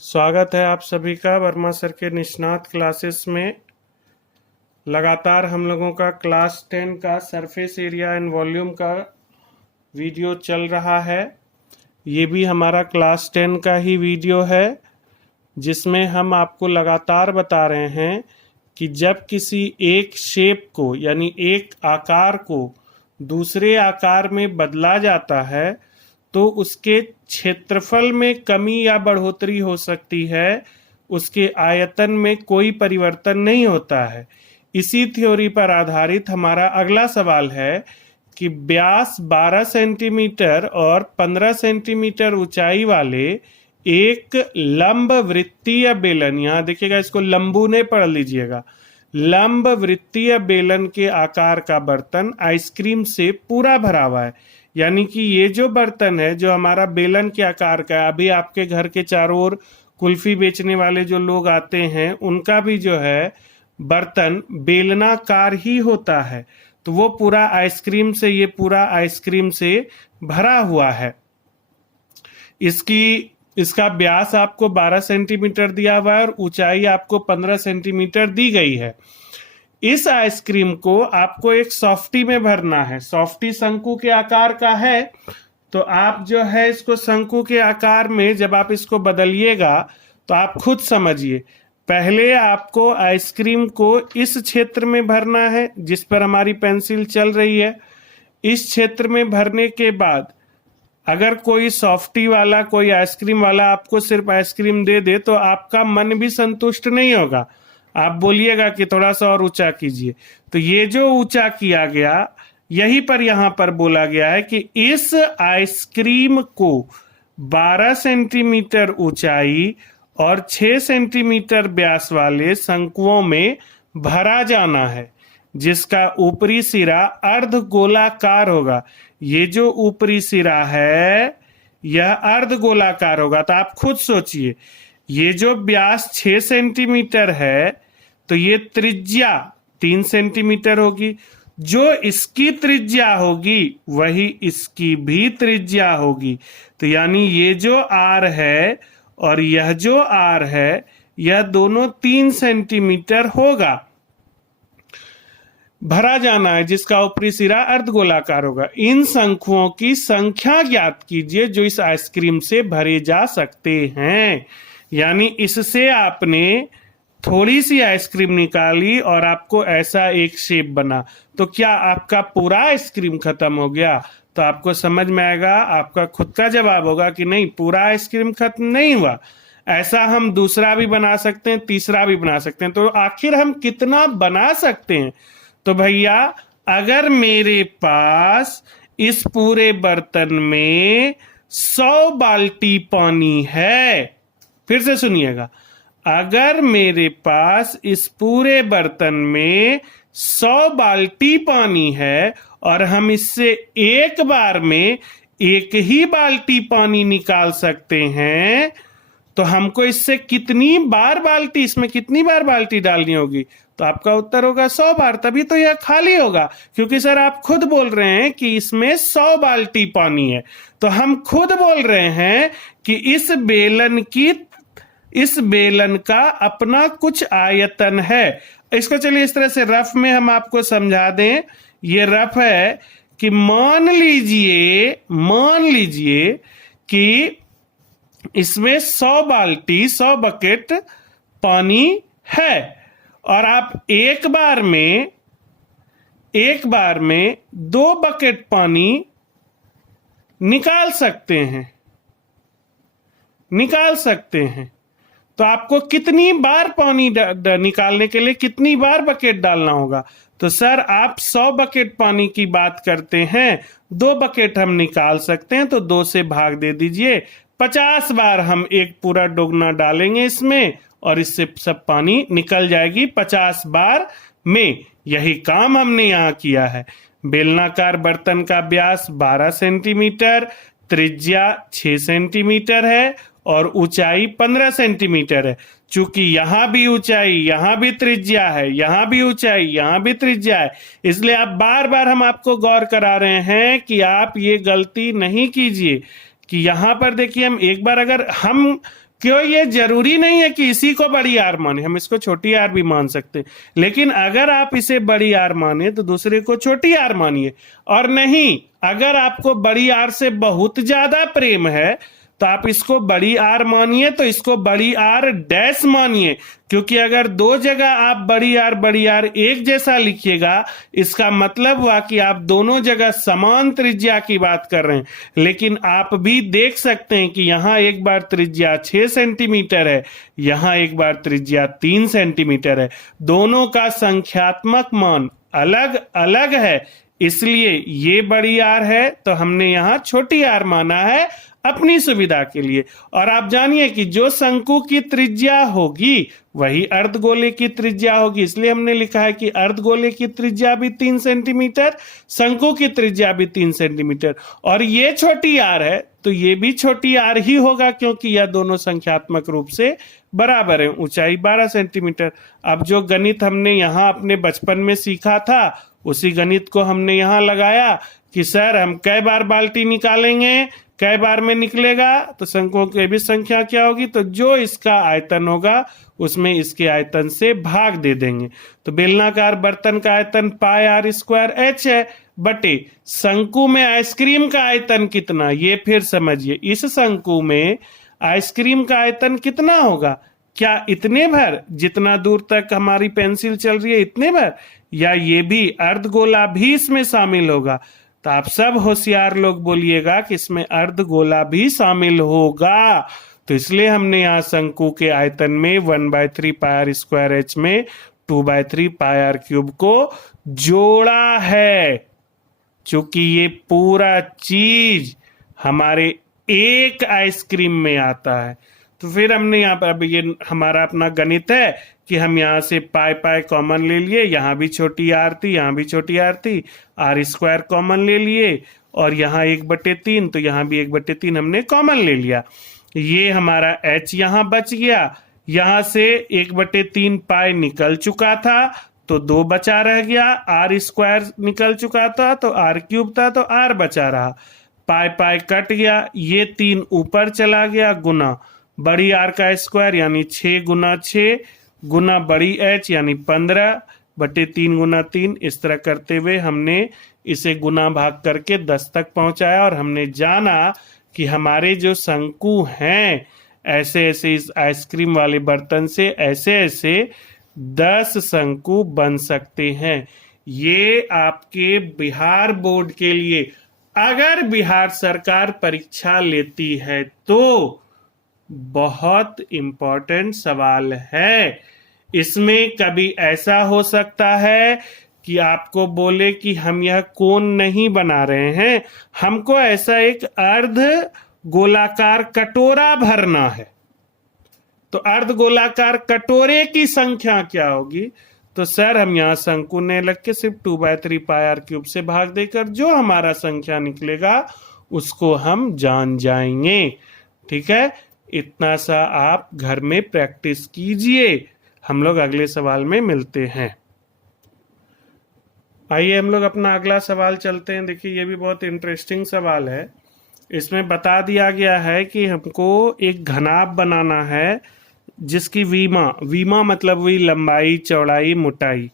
स्वागत है आप सभी का वर्मा सर के निष्णात क्लासेस में। लगातार हम लोगों का क्लास 10 का सरफेस एरिया एंड वॉल्यूम का वीडियो चल रहा है। ये भी हमारा क्लास 10 का ही वीडियो है, जिसमें हम आपको लगातार बता रहे हैं कि जब किसी एक शेप को यानी एक आकार को दूसरे आकार में बदला जाता है तो उसके क्षेत्रफल में कमी या बढ़ोतरी हो सकती है, उसके आयतन में कोई परिवर्तन नहीं होता है। इसी थ्योरी पर आधारित हमारा अगला सवाल है कि व्यास 12 सेंटीमीटर और 15 सेंटीमीटर ऊंचाई वाले एक लंब वृत्तीय बेलन, यहां देखिएगा, इसको लंबू ने पढ़ लीजिएगा, लंब वृत्तीय बेलन के आकार का बर्तन आइसक्रीम से पूरा भरा हुआ है। यानी कि ये जो बर्तन है जो हमारा बेलन के आकार का है, अभी आपके घर के चारों ओर कुल्फी बेचने वाले जो लोग आते हैं उनका भी जो है बर्तन बेलनाकार ही होता है, तो वो पूरा आइसक्रीम से, ये पूरा आइसक्रीम से भरा हुआ है। इसका व्यास आपको 12 सेंटीमीटर दिया हुआ है और ऊंचाई आपको 15 सेंटीमीटर दी गई है। इस आइसक्रीम को आपको एक सॉफ्टी में भरना है। सॉफ्टी शंकु के आकार का है, तो आप जो है इसको शंकु के आकार में जब आप इसको बदलिएगा तो आप खुद समझिए। पहले आपको आइसक्रीम को इस क्षेत्र में भरना है जिस पर हमारी पेंसिल चल रही है। इस क्षेत्र में भरने के बाद अगर कोई सॉफ्टी वाला, कोई आइसक्रीम वाला आपको सिर्फ आइसक्रीम दे दे तो आपका मन भी संतुष्ट नहीं होगा, आप बोलिएगा कि थोड़ा सा और ऊंचा कीजिए। तो ये जो ऊंचा किया गया, यही पर यहां पर बोला गया है कि इस आइसक्रीम को 12 सेंटीमीटर ऊंचाई और 6 सेंटीमीटर व्यास वाले शंकुओं में भरा जाना है, जिसका ऊपरी सिरा अर्ध गोलाकार होगा। ये जो ऊपरी सिरा है यह अर्ध गोलाकार होगा। तो आप खुद सोचिए, ये जो व्यास 6 सेंटीमीटर है तो ये त्रिज्या 3 सेंटीमीटर होगी। जो इसकी त्रिज्या होगी वही इसकी भी त्रिज्या होगी। तो यानी ये जो आर है और यह जो आर है, यह दोनों 3 सेंटीमीटर होगा। भरा जाना है जिसका ऊपरी सिरा अर्धगोलाकार होगा। इन शंकुओं की संख्या ज्ञात कीजिए जो इस आइसक्रीम से भरे जा सकते हैं। यानी इससे आपने थोड़ी सी आइसक्रीम निकाली और आपको ऐसा एक शेप बना, तो क्या आपका पूरा आइसक्रीम खत्म हो गया? तो आपको समझ में आएगा, आपका खुद का जवाब होगा कि नहीं, पूरा आइसक्रीम खत्म नहीं हुआ। ऐसा हम दूसरा भी बना सकते हैं, तीसरा भी बना सकते हैं। तो आखिर हम कितना बना सकते हैं? तो भैया, अगर मेरे पास इस पूरे बर्तन में 100 बाल्टी पानी है, फिर से सुनिएगा, अगर मेरे पास इस पूरे बर्तन में 100 बाल्टी पानी है और हम इससे एक बार में एक ही बाल्टी पानी निकाल सकते हैं, तो हमको इससे कितनी बार बाल्टी, इसमें कितनी बार बाल्टी डालनी होगी? तो आपका उत्तर होगा 100 बार। तभी तो यह खाली होगा, क्योंकि सर आप खुद बोल रहे हैं कि इसमें 100 बाल्टी पानी है। तो हम खुद बोल रहे हैं कि इस बेलन का अपना कुछ आयतन है। इसको चलिए इस तरह से रफ में हम आपको समझा दें। ये रफ है कि मान लीजिए कि इसमें 100 बाल्टी, 100 बकेट पानी है और आप एक बार में 2 बकेट पानी निकाल सकते हैं। तो आपको कितनी बार पानी निकालने के लिए कितनी बार बकेट डालना होगा? तो सर आप 100 बकेट पानी की बात करते हैं, 2 बकेट हम निकाल सकते हैं, तो 2 से भाग दे दीजिए। 50 बार हम एक पूरा डोगना डालेंगे इसमें और इससे सब पानी निकल जाएगी 50 बार में। यही काम हमने यहाँ किया है। बेलनाकार बर्तन का व्यास 12 सेंटीमीटर, त्रिज्या 6 सेंटीमीटर है और ऊंचाई 15 सेंटीमीटर है। चूंकि यहां भी ऊंचाई, यहां भी त्रिज्या है, यहां भी ऊंचाई, यहां भी त्रिज्या है, इसलिए आप बार बार हम आपको गौर करा रहे हैं कि आप ये गलती नहीं कीजिए कि यहां पर देखिए, हम एक बार अगर हम क्यों? ये जरूरी नहीं है कि इसी को बड़ी आर माने, हम इसको छोटी आर भी मान सकते हैं, लेकिन अगर आप इसे बड़ी आर माने तो दूसरे को छोटी आर मानिए। और नहीं, अगर आपको बड़ी आर से बहुत ज्यादा प्रेम है तो आप इसको बड़ी आर मानिए, तो इसको बड़ी आर डैश मानिए, क्योंकि अगर दो जगह आप बड़ी आर एक जैसा लिखिएगा, इसका मतलब हुआ कि आप दोनों जगह समान त्रिज्या की बात कर रहे हैं। लेकिन आप भी देख सकते हैं कि यहां एक बार त्रिज्या 6 सेंटीमीटर है, यहां एक बार त्रिज्या 3 सेंटीमीटर है, दोनों का संख्यात्मक मान अलग अलग है, इसलिए ये बड़ी आर है तो हमने यहां छोटी आर माना है अपनी सुविधा के लिए। और आप जानिए कि जो शंकु की त्रिज्या होगी वही अर्धगोले की त्रिज्या होगी, इसलिए हमने लिखा है कि अर्धगोले की त्रिज्या भी 3 सेंटीमीटर, शंकु की त्रिज्या भी 3 सेंटीमीटर, और ये छोटी आर है तो ये भी छोटी आर ही होगा, क्योंकि यह दोनों संख्यात्मक रूप से बराबर है। ऊंचाई 12 सेंटीमीटर। अब जो गणित हमने यहाँ अपने बचपन में सीखा था उसी गणित को हमने यहाँ लगाया कि सर हम कै बार बाल्टी निकालेंगे, कै बार में निकलेगा, तो शंकुओं की भी संख्या क्या होगी, तो जो इसका आयतन होगा उसमें इसके आयतन से भाग दे देंगे। तो बेलनाकार बर्तन का आयतन पाई आर स्क्वायर एच है, बटे शंकु में आइसक्रीम का आयतन कितना, ये फिर समझिए, इस शंकु में आइसक्रीम का आयतन कितना होगा? क्या इतने भर जितना दूर तक हमारी पेंसिल चल रही है इतने भर, या ये भी अर्धगोला भी इसमें शामिल होगा? तो आप सब होशियार लोग बोलिएगा कि इसमें अर्धगोला भी शामिल होगा। तो इसलिए हमने यहाँ शंकु के आयतन में 1/3 पाई आर स्क्वायर एच में 2/3 पाई आर क्यूब को जोड़ा है, चूंकि ये पूरा चीज हमारे एक आइसक्रीम में आता है। तो फिर हमने यहाँ पर, अब ये हमारा अपना गणित है कि हम यहाँ से पाई पाई कॉमन ले लिए, यहाँ भी छोटी आर थी, यहाँ भी छोटी आर थी, आर स्क्वायर कॉमन ले लिए, और यहाँ 1/3 तो यहाँ भी 1/3 हमने कॉमन ले लिया। ये हमारा h यहाँ बच गया, यहाँ से 1/3 पाई निकल चुका था तो 2 बचा रह गया, आर स्क्वायर निकल चुका था तो आर क्यूब था तो आर बचा रहा, पाई पाई कट गया, ये 3 ऊपर चला गया, गुना बड़ी आर का स्क्वायर यानी 6 गुना 6 गुना बड़ी एच यानी 15/3 गुना 3। इस तरह करते हुए हमने इसे गुना भाग करके 10 तक पहुंचाया, और हमने जाना कि हमारे जो शंकु हैं ऐसे ऐसे इस आइसक्रीम वाले बर्तन से ऐसे ऐसे 10 शंकु बन सकते हैं। ये आपके बिहार बोर्ड के लिए, अगर बिहार सरकार परीक्षा लेती है तो बहुत इंपॉर्टेंट सवाल है। इसमें कभी ऐसा हो सकता है कि आपको बोले कि हम यह कोण नहीं बना रहे हैं, हमको ऐसा एक अर्ध गोलाकार कटोरा भरना है, तो अर्ध गोलाकार कटोरे की संख्या क्या होगी? तो सर हम यहाँ शंकु ने लग के सिर्फ 2/3 पाई आर क्यूब से भाग देकर जो हमारा संख्या निकलेगा उसको हम जान जाएंगे। ठीक है, इतना सा आप घर में प्रैक्टिस कीजिए। हम लोग अगले सवाल में मिलते हैं। आइए हम लोग अपना अगला सवाल चलते हैं। देखिए ये भी बहुत इंटरेस्टिंग सवाल है। इसमें बता दिया गया है कि हमको एक घनाभ बनाना है जिसकी वीमा मतलब हुई लंबाई चौड़ाई मोटाई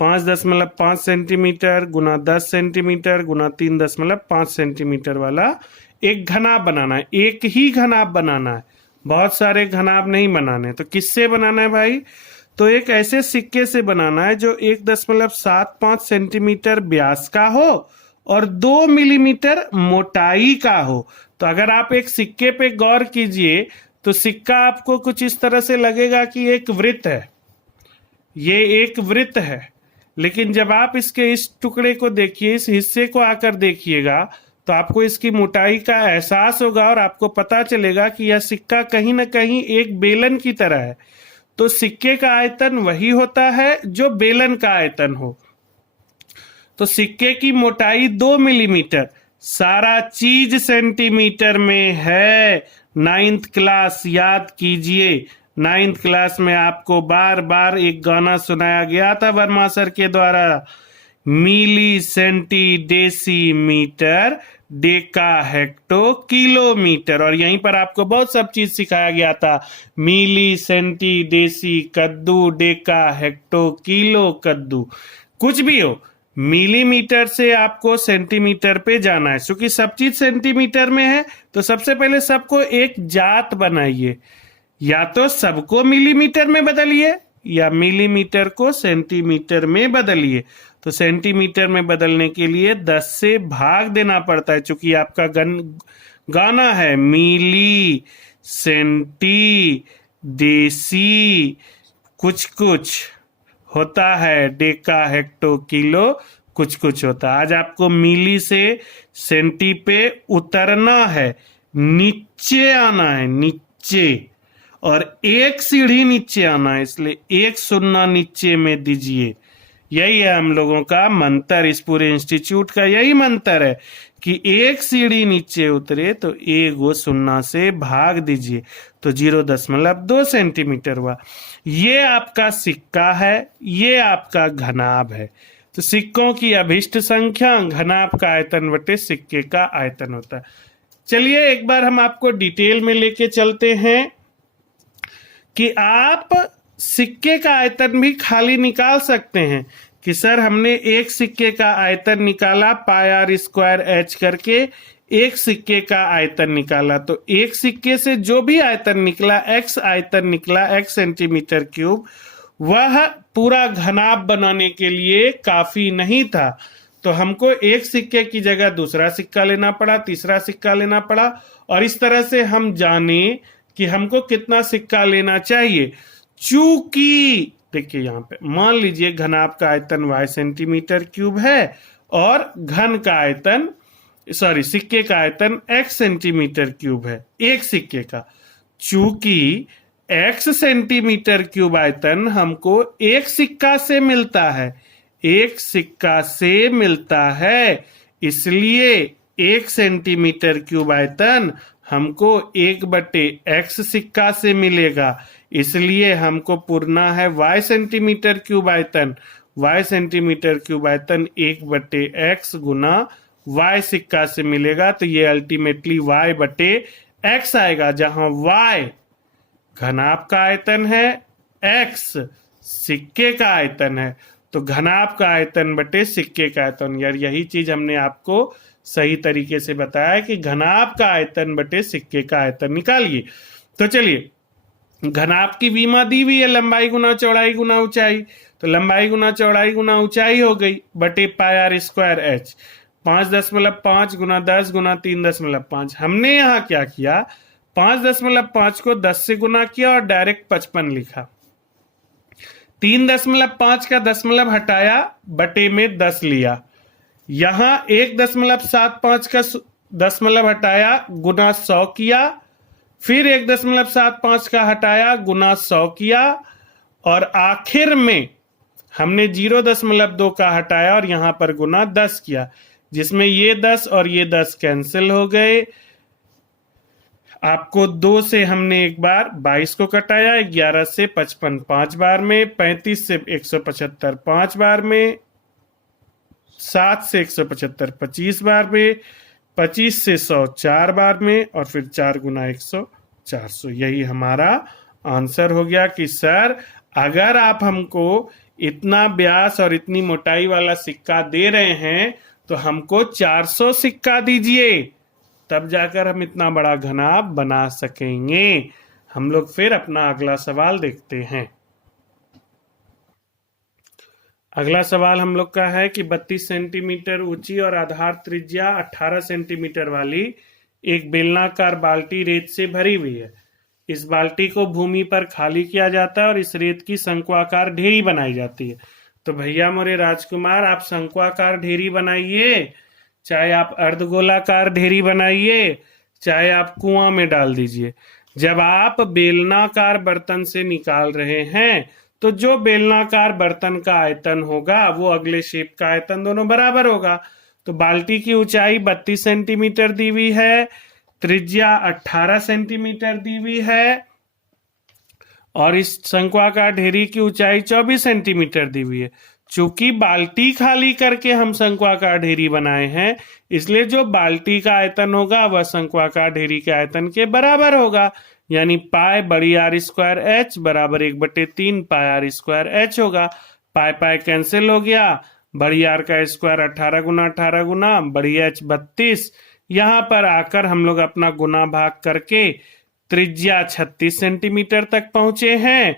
5.5 सेंटीमीटर गुना 10 सेंटीमीटर गुना 3.5 सेंटीमीटर वाला एक घनाभ बनाना है। एक ही घनाभ बनाना है, बहुत सारे घनाभ नहीं बनाने। तो किससे बनाना है भाई? तो एक ऐसे सिक्के से बनाना है जो 1.75 सेंटीमीटर व्यास का हो और 2 मिलीमीटर मोटाई का हो। तो अगर आप एक सिक्के पे गौर कीजिए तो सिक्का आपको कुछ इस तरह से लगेगा कि एक वृत्त है, ये एक वृत्त है, लेकिन जब आप इसके इस टुकड़े को देखिए, इस हिस्से को आकर देखिएगा तो आपको इसकी मोटाई का एहसास होगा और आपको पता चलेगा कि यह सिक्का कहीं ना कहीं एक बेलन की तरह है। तो सिक्के का आयतन वही होता है जो बेलन का आयतन हो। तो सिक्के की मोटाई 2 मिलीमीटर, सारा चीज सेंटीमीटर में है। 9th क्लास याद कीजिए, 9th क्लास में आपको बार बार एक गाना सुनाया गया था वर्मा सर के द्वारा, milli centi decimetre deca hecto kilometre. और यहीं पर आपको बहुत सब चीज सिखाया गया था, मिली, सेंटी, देसी, कद्दू, डेका, हेक्टो, किलो, कद्दू, कुछ भी हो, मिलीमीटर से आपको सेंटीमीटर पे जाना है। क्योंकि सब चीज सेंटीमीटर में है तो सबसे पहले सबको एक जात बनाइए, या तो सबको मिलीमीटर में बदलिए या मिलीमीटर को सेंटीमीटर में बदलिए। तो सेंटीमीटर में बदलने के लिए 10 से भाग देना पड़ता है, क्योंकि आपका गाना है मिली, सेंटी, देसी, कुछ कुछ होता है, डेका, हेक्टो, किलो, कुछ कुछ होता है। आज आपको मिली से सेंटी पे उतरना है, नीचे आना है, नीचे, और एक सीढ़ी नीचे आना है, इसलिए एक सुन्ना नीचे में दीजिए। यही है हम लोगों का मंत्र, इस पूरे इंस्टीट्यूट का यही मंत्र है कि एक सीढ़ी नीचे उतरे तो एक वो सुन्ना से भाग दीजिए, तो 0.2 सेंटीमीटर हुआ। ये आपका सिक्का है, ये आपका घनाभ है। तो सिक्कों की अभिष्ट संख्या घनाभ का आयतन बटे सिक्के का आयतन होता है। चलिए एक बार हम आपको डिटेल में लेके चलते हैं कि आप सिक्के का आयतन भी खाली निकाल सकते हैं कि सर हमने एक सिक्के का आयतन निकाला पाई आर स्क्वायर एच करके, एक सिक्के का आयतन निकाला, तो एक सिक्के से जो भी आयतन निकला, एक्स आयतन निकला, एक्स सेंटीमीटर क्यूब, वह पूरा घनाभ बनाने के लिए काफी नहीं था। तो हमको एक सिक्के की जगह दूसरा सिक्का लेना पड़ा, तीसरा सिक्का लेना पड़ा, और इस तरह से हम जाने कि हमको कितना सिक्का लेना चाहिए। चूंकि देखिए यहाँ पे मान लीजिए घनाभ का आयतन y सेंटीमीटर क्यूब है और घन का आयतन सिक्के का आयतन x सेंटीमीटर क्यूब है एक सिक्के का। चूंकि x सेंटीमीटर क्यूब आयतन हमको एक सिक्का से मिलता है, एक सिक्का से मिलता है, इसलिए 1 सेंटीमीटर क्यूब आयतन हमको 1/x सिक्का से मिलेगा, इसलिए हमको पूरना है y सेंटीमीटर क्यूब आयतन। y सेंटीमीटर क्यूब आयतन 1/x गुना y सिक्का से मिलेगा, तो ये अल्टीमेटली y/x आएगा, जहां y घनाभ का आयतन है, x सिक्के का आयतन है। तो घनाभ का आयतन बटे सिक्के का आयतन, यार यही चीज हमने आपको सही तरीके से बताया कि घनाभ का आयतन बटे सिक्के का आयतन निकालिए। तो चलिए, घनाभ की विमा दी हुई है लंबाई गुना चौड़ाई गुना ऊंचाई, तो लंबाई गुना चौड़ाई गुना ऊंचाई हो गई बटे पाई आर स्क्वायर एच, 5.5 गुना 10 गुना 3.5। हमने यहाँ क्या किया, 5.5 को 10 से गुना किया और डायरेक्ट 55 लिखा। 3.5 का दशमलव हटाया, बटे में 10 लिया। यहां 1.75 का दशमलव हटाया, गुना 100 किया, फिर 1.75 का हटाया, गुना 100 किया, और आखिर में हमने 0.2 का हटाया और यहां पर गुना 10 किया, जिसमें ये 10 और ये 10 कैंसिल हो गए। आपको 2 से हमने एक बार 22 को कटाया, 11 से 55 5 बार में, 35 से 175 5 बार में, 7 से 175 25 बार में, 25 से 100 4 बार में, और फिर 4 गुना 100 400। यही हमारा आंसर हो गया कि सर अगर आप हमको इतना व्यास और इतनी मोटाई वाला सिक्का दे रहे हैं तो हमको 400 सिक्का दीजिए, तब जाकर हम इतना बड़ा घनाभ बना सकेंगे। हम लोग फिर अपना अगला सवाल देखते हैं। अगला सवाल हम लोग का है कि 32 सेंटीमीटर ऊंची और आधार त्रिज्या 18 सेंटीमीटर वाली एक बेलनाकार बाल्टी रेत से भरी हुई है। इस बाल्टी को भूमि पर खाली किया जाता है और इस रेत की शंक्वाकार ढेरी बनाई जाती है। तो भैया मोरे राजकुमार, आप शंक्वाकार ढेरी बनाइए, चाहे आप अर्धगोलाकार ढेरी बनाइए, चाहे आप कुआं में डाल दीजिए। जब आप बेलनाकार बर्तन से निकाल रहे हैं तो जो बेलनाकार बर्तन का आयतन होगा वो अगले शेप का आयतन दोनों बराबर होगा। तो बाल्टी की ऊंचाई 32 सेंटीमीटर दी हुई है, त्रिज्या 18 सेंटीमीटर दी हुई है, और इस शंक्वाकार ढेरी की ऊंचाई 24 सेंटीमीटर दी हुई है। चूंकि बाल्टी खाली करके हम शंक्वाकार ढेरी बनाए हैं, इसलिए जो बाल्टी का आयतन होगा वह शंक्वाकार ढेरी के आयतन के बराबर होगा, यानी पाई बड़ी आर स्क्वायर एच बराबर 1/3 पाई आर स्क्वायर एच होगा। पाई पाई कैंसिल हो गया, बड़ी आर का स्क्वायर 18 गुना बड़ी एच 32। यहाँ पर आकर हम लोग अपना गुना भाग करके त्रिज्या 36 सेंटीमीटर तक पहुंचे हैं।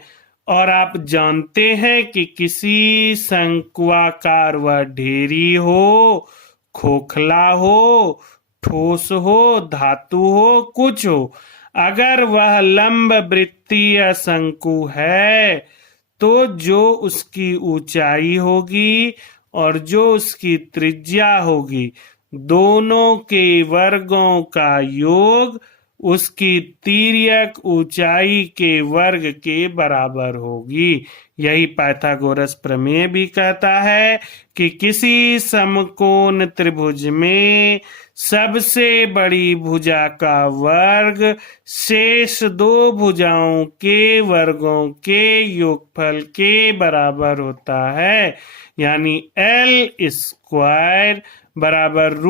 और आप जानते हैं कि किसी शंक्वाकार व ढेरी हो, खोखला हो, ठोस हो, धातु हो, कुछ हो, अगर वह लंब वृत्तीय शंकु है तो जो उसकी ऊंचाई होगी और जो उसकी त्रिज्या होगी, दोनों के वर्गों का योग उसकी तिर्यक ऊंचाई के वर्ग के बराबर होगी। यही पाइथागोरस प्रमेय भी कहता है कि किसी समकोण त्रिभुज में सबसे बड़ी भुजा का वर्ग शेष दो भुजाओं के वर्गों के योगफल के बराबर होता है, यानी एल स्क्वायर बराबर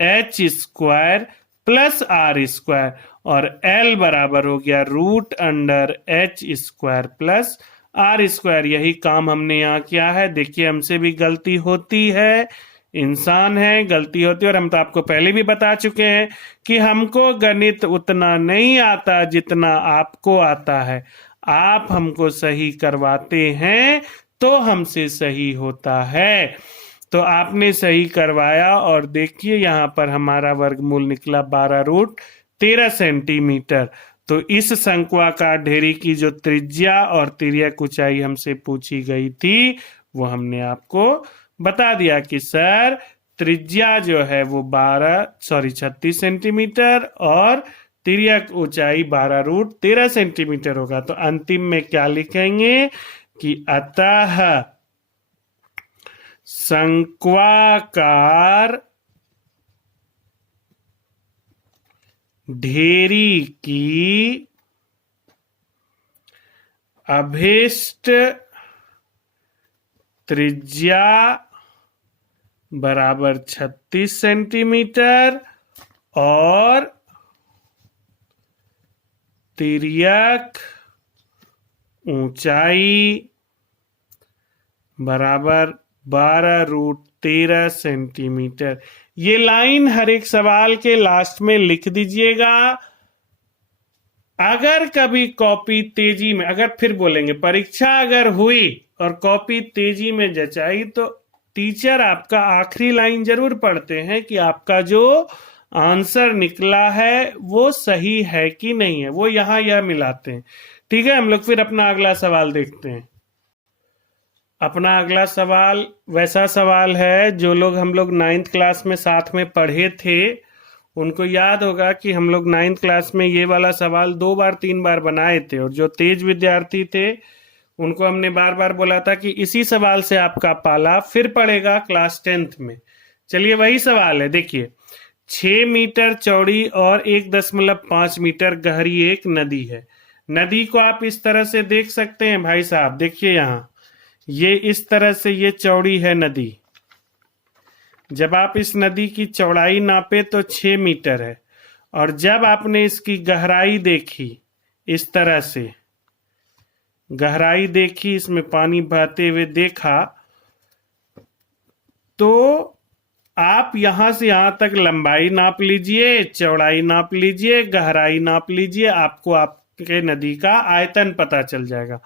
H square plus R square, और एल बराबर हो गया √एच स्क्वायर प्लस आर स्क्वायर। यही काम हमने यहाँ किया है। देखिए, हमसे भी गलती होती है, इंसान है, गलती होती है। और हम तो आपको पहले भी बता चुके हैं कि हमको गणित उतना नहीं आता जितना आपको आता है। आप हमको सही करवाते हैं तो हमसे सही होता है। तो आपने सही करवाया और देखिए यहाँ पर हमारा वर्गमूल निकला 12√13 सेंटीमीटर। तो इस शंक्वाकार ढेरी की जो त्रिज्या और तिर्यक ऊंचाई हमसे पूछी गई थी वो हमने आपको बता दिया कि सर त्रिज्या जो है वो 36 सेंटीमीटर और तिर्यक ऊंचाई 12√13 सेंटीमीटर होगा। तो अंतिम में क्या लिखेंगे कि अतः शंक्वाकार ढेरी की अभीष्ट त्रिज्या बराबर 36 सेंटीमीटर और तिर्यक ऊंचाई बराबर 12√13 सेंटीमीटर। ये लाइन हर एक सवाल के लास्ट में लिख दीजिएगा। अगर कभी कॉपी तेजी में, अगर फिर बोलेंगे परीक्षा अगर हुई और कॉपी तेजी में जचाई तो टीचर आपका आखिरी लाइन जरूर पढ़ते हैं कि आपका जो आंसर निकला है वो सही है कि नहीं है, वो यहां यह मिलाते हैं। ठीक है, हम लोग फिर अपना अगला सवाल देखते हैं। अपना अगला सवाल वैसा सवाल है जो लोग हम लोग 9th क्लास में साथ में पढ़े थे उनको याद होगा कि हम लोग 9th क्लास में ये वाला सवाल 2 बार 3 बार बनाए थे, और जो तेज विद्यार्थी थे उनको हमने बार बार बोला था कि इसी सवाल से आपका पाला फिर पड़ेगा क्लास 10th में। चलिए वही सवाल है, देखिए 6 मीटर चौड़ी और 1.5 मीटर गहरी एक नदी है। नदी को आप इस तरह से देख सकते हैं भाई साहब, देखिए यहाँ ये इस तरह से ये चौड़ी है नदी। जब आप इस नदी की चौड़ाई नापे तो 6 मीटर है, और जब आपने इसकी गहराई देखी, इस तरह से गहराई देखी, इसमें पानी बहते हुए देखा, तो आप यहां से यहां तक लंबाई नाप लीजिए, चौड़ाई नाप लीजिए, गहराई नाप लीजिए, आपको आपके नदी का आयतन पता चल जाएगा।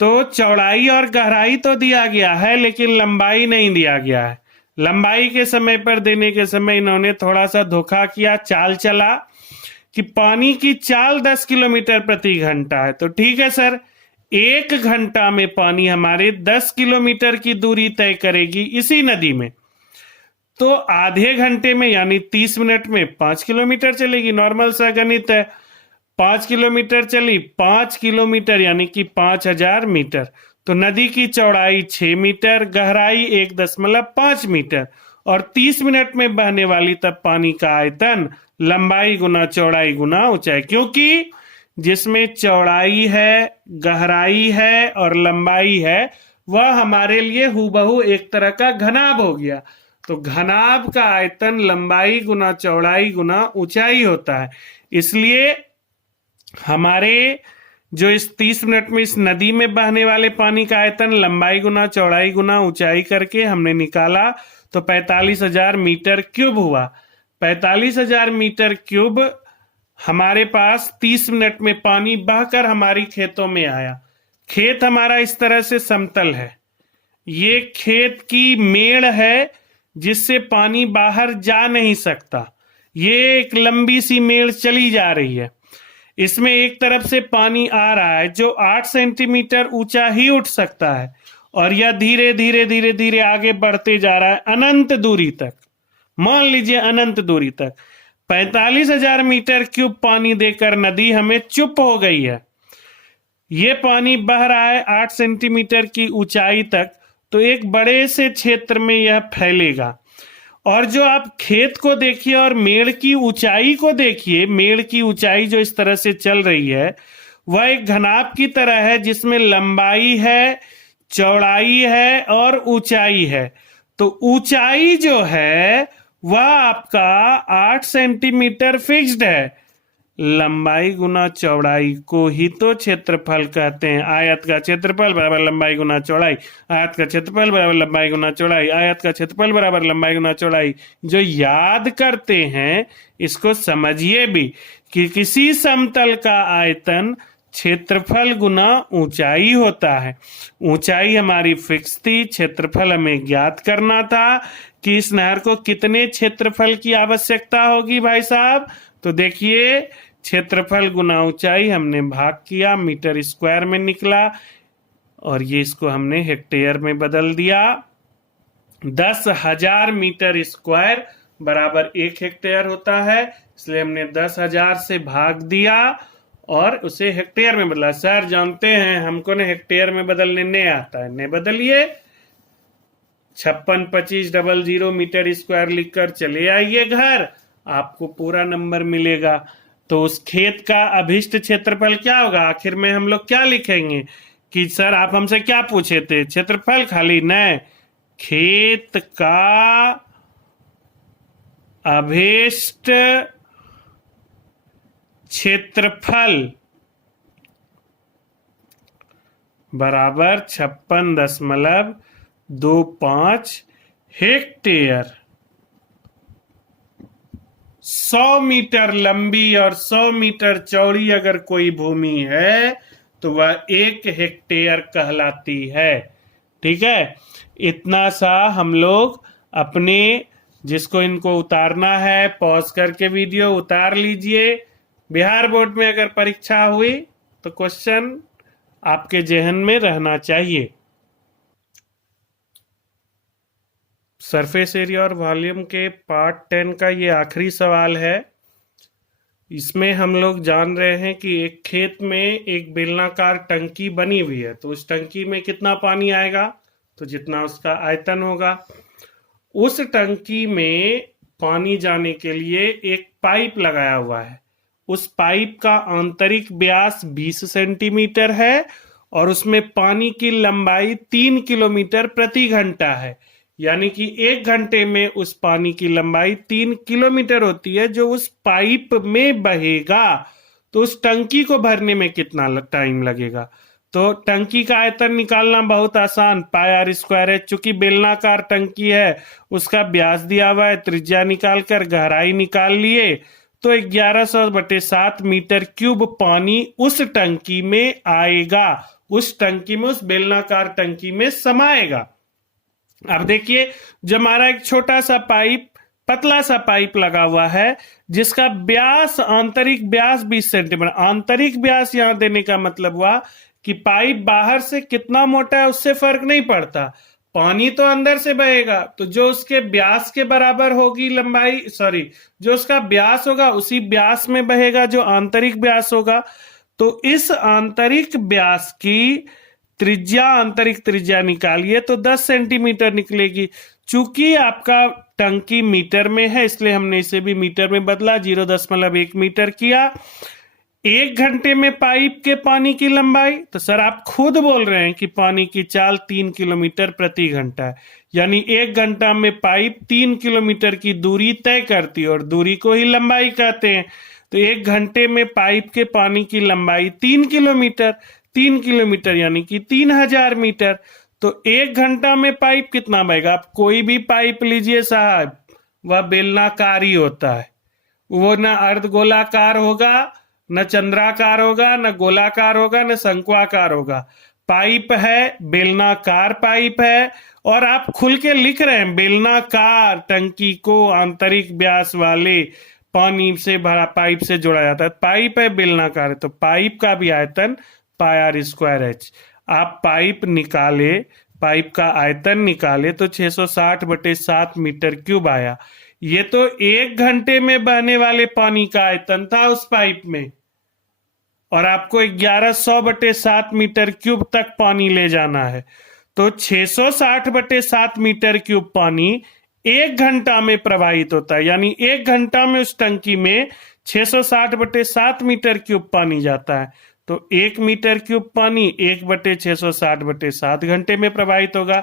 तो चौड़ाई और गहराई तो दिया गया है लेकिन लंबाई नहीं दिया गया है। लंबाई के समय पर देने के समय इन्होंने थोड़ा सा धोखा किया, चाल चला कि पानी की चाल 10 किलोमीटर प्रति घंटा है। तो ठीक है सर, 1 घंटा में पानी हमारे 10 किलोमीटर की दूरी तय करेगी इसी नदी में, तो आधे घंटे में यानी 30 मिनट में 5 किलोमीटर चलेगी। नॉर्मल सा गणित है, 5 किलोमीटर चली, 5 किलोमीटर यानी कि 5000 मीटर। तो नदी की चौड़ाई 6 मीटर, गहराई 1.5 मीटर, और 30 मिनट में बहने वाली तब पानी का आयतन लंबाई गुना चौड़ाई गुना ऊंचाई, क्योंकि जिसमें चौड़ाई है, गहराई है और लंबाई है, वह हमारे लिए हूबहू एक तरह का घनाभ हो गया। तो घनाभ का आयतन लंबाई गुना चौड़ाई गुना ऊंचाई होता है। इसलिए हमारे जो इस 30 मिनट में इस नदी में बहने वाले पानी का आयतन लंबाई गुना चौड़ाई गुना ऊंचाई करके हमने निकाला तो 45,000 मीटर क्यूब हुआ। 45,000 मीटर क्यूब हमारे पास 30 मिनट में पानी बहकर हमारी खेतों में आया। खेत हमारा इस तरह से समतल है, ये खेत की मेड़ है जिससे पानी बाहर जा नहीं सकता। ये एक लंबी सी मेड़ चली जा रही है, इसमें एक तरफ से पानी आ रहा है जो 8 सेंटीमीटर ऊंचा ही उठ सकता है, और यह धीरे धीरे धीरे धीरे आगे बढ़ते जा रहा है अनंत दूरी तक। मान लीजिए अनंत दूरी तक 45,000 मीटर क्यूब पानी देकर नदी हमें चुप हो गई है। ये पानी बह रहा है 8 सेंटीमीटर की ऊंचाई तक, तो एक बड़े से क्षेत्र में यह फैलेगा। और जो आप खेत को देखिए और मेड़ की ऊंचाई को देखिए, मेड़ की ऊंचाई जो इस तरह से चल रही है वह एक घनाभ की तरह है जिसमें लंबाई है, चौड़ाई है और ऊंचाई है। तो ऊंचाई जो है वह आपका 8 सेंटीमीटर फिक्स्ड है, लंबाई गुना चौड़ाई को ही तो क्षेत्रफल कहते हैं। आयत का क्षेत्रफल बराबर लंबाई गुना चौड़ाई, आयत का क्षेत्रफल बराबर लंबाई गुना चौड़ाई, आयत का क्षेत्रफल बराबर लंबाई गुना चौड़ाई। जो याद करते हैं इसको समझिए भी कि किसी समतल का आयतन क्षेत्रफल गुना ऊंचाई होता है। ऊंचाई हमारी फिक्स थी, क्षेत्रफल हमें ज्ञात करना था कि इस नहर को कितने क्षेत्रफल की आवश्यकता होगी भाई साहब। तो देखिए क्षेत्रफल गुना ऊंचाई हमने भाग किया, मीटर स्क्वायर में निकला, और ये इसको हमने हेक्टेयर में बदल दिया। 10,000 मीटर स्क्वायर बराबर 1 हेक्टेयर होता है, इसलिए हमने 10,000 से भाग दिया और उसे हेक्टेयर में बदला। सर जानते हैं हमको ने हेक्टेयर में बदलने नहीं आता है, नहीं बदलिए, 562500 मीटर स्क्वायर लिखकर चले आइए घर, आपको पूरा नंबर मिलेगा। तो उस खेत का अभिष्ट क्षेत्रफल क्या होगा? आखिर में हम लोग क्या लिखेंगे कि सर आप हमसे क्या पूछे थे, क्षेत्रफल खाली नहीं, खेत का अभिष्ट क्षेत्रफल बराबर 56.25 हेक्टेयर। 100 मीटर लंबी और 100 मीटर चौड़ी अगर कोई भूमि है तो वह 1 हेक्टेयर कहलाती है। ठीक है, इतना सा हम लोग अपने, जिसको इनको उतारना है पॉज करके वीडियो उतार लीजिए। बिहार बोर्ड में अगर परीक्षा हुई तो क्वेश्चन आपके जहन में रहना चाहिए। सरफेस एरिया और वॉल्यूम के पार्ट 10 का ये आखिरी सवाल है। इसमें हम लोग जान रहे हैं कि एक खेत में एक बेलनाकार टंकी बनी हुई है, तो उस टंकी में कितना पानी आएगा, तो जितना उसका आयतन होगा। उस टंकी में पानी जाने के लिए एक पाइप लगाया हुआ है, उस पाइप का आंतरिक व्यास 20 सेंटीमीटर है और उसमें पानी की लंबाई 3 किलोमीटर प्रति घंटा है, यानी कि 1 घंटे में उस पानी की लंबाई 3 किलोमीटर होती है जो उस पाइप में बहेगा। तो उस टंकी को भरने में कितना टाइम लगेगा? तो टंकी का आयतन निकालना बहुत आसान, पाई आर स्क्वायर है। चूंकि बेलनाकार टंकी है उसका व्यास दिया हुआ है, त्रिज्या निकालकर गहराई निकाल लिए, तो 1100/7 मीटर क्यूब पानी उस टंकी में आएगा, उस टंकी में, उस बेलनाकार टंकी में समाएगा। अब देखिए, जो हमारा एक छोटा सा पाइप, पतला सा पाइप लगा हुआ है जिसका व्यास, आंतरिक व्यास 20 सेंटीमीटर, आंतरिक व्यास यहां देने का मतलब हुआ कि पाइप बाहर से कितना मोटा है उससे फर्क नहीं पड़ता, पानी तो अंदर से बहेगा, तो जो उसके व्यास के बराबर होगी लंबाई, जो उसका व्यास होगा उसी व्यास में बहेगा जो आंतरिक व्यास होगा। तो इस आंतरिक व्यास की त्रिज्या, आंतरिक त्रिज्या निकालिए तो 10 सेंटीमीटर निकलेगी। चूंकि आपका टंकी मीटर में है इसलिए हमने इसे भी मीटर में बदला, 0.1 मीटर किया। 1 घंटे में पाइप के पानी की लंबाई, तो सर आप खुद बोल रहे हैं कि पानी की चाल 3 किलोमीटर प्रति घंटा है, यानी 1 घंटा में पाइप 3 किलोमीटर की दूरी तय करती है और दूरी को ही लंबाई कहते हैं। तो 1 घंटे में पाइप के पानी की लंबाई 3 किलोमीटर यानी कि 3000 मीटर। तो 1 घंटा में पाइप कितना बहेगा? आप कोई भी पाइप लीजिए साहब, वह बेलनाकार ही होता है, वो न अर्धगोलाकार होगा, न चंद्राकार होगा, न गोलाकार होगा, न शंक्वाकार होगा। पाइप है, बेलनाकार पाइप है, और आप खुल के लिख रहे हैं बेलनाकार टंकी को आंतरिक व्यास वाले पानी से भरा पाइप से जोड़ा जाता है। पाइप है, बेलनाकार है, तो पाइप का भी आयतन πr²h। आप पाइप निकाले, पाइप का आयतन निकाले तो 660/7 मीटर क्यूब आया। ये तो 1 घंटे में बहने वाले पानी का आयतन था उस पाइप में, और आपको 1100/7 मीटर क्यूब तक पानी ले जाना है। तो 660/7 मीटर क्यूब पानी 1 घंटा में प्रवाहित होता है, यानी 1 घंटा में उस टंकी में 660/7 मीटर क्यूब पानी जाता है। तो 1 मीटर क्यूब पानी 1/660/7 घंटे में प्रवाहित होगा।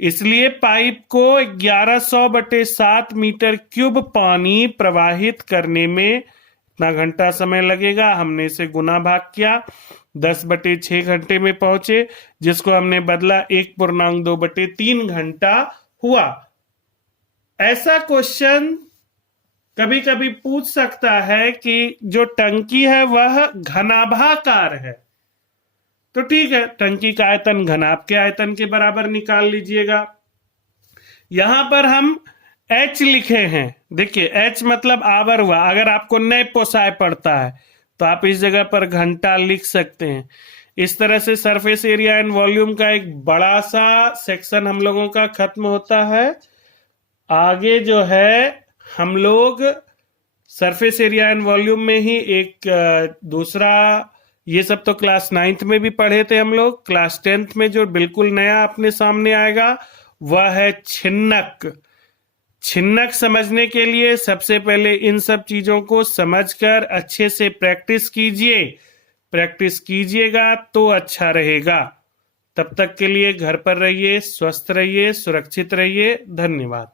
इसलिए पाइप को 1100/7 मीटर क्यूब पानी प्रवाहित करने में इतना घंटा समय लगेगा। हमने इसे गुना भाग किया, 10/6 घंटे में पहुंचे, जिसको हमने बदला 1.2/3 घंटा हुआ। ऐसा क्वेश्चन कभी कभी पूछ सकता है कि जो टंकी है वह घनाभाकार है, तो ठीक है, टंकी का आयतन घनाभ के आयतन के बराबर निकाल लीजिएगा। यहां पर हम H लिखे हैं, देखिए H मतलब आवर हुआ। अगर आपको नए पोसाय पड़ता है तो आप इस जगह पर घंटा लिख सकते हैं। इस तरह से सरफेस एरिया एंड वॉल्यूम का एक बड़ा सा सेक्शन हम लोगों का खत्म होता है। आगे जो है हम लोग सरफेस एरिया एंड वॉल्यूम में ही एक दूसरा, ये सब तो क्लास 9th में भी पढ़े थे हम लोग, क्लास 10th में जो बिल्कुल नया अपने सामने आएगा वह है छिन्नक। छिन्नक समझने के लिए सबसे पहले इन सब चीजों को समझकर अच्छे से प्रैक्टिस कीजिए। प्रैक्टिस कीजिएगा तो अच्छा रहेगा। तब तक के लिए घर पर रहिए, स्वस्थ रहिए, सुरक्षित रहिए। धन्यवाद।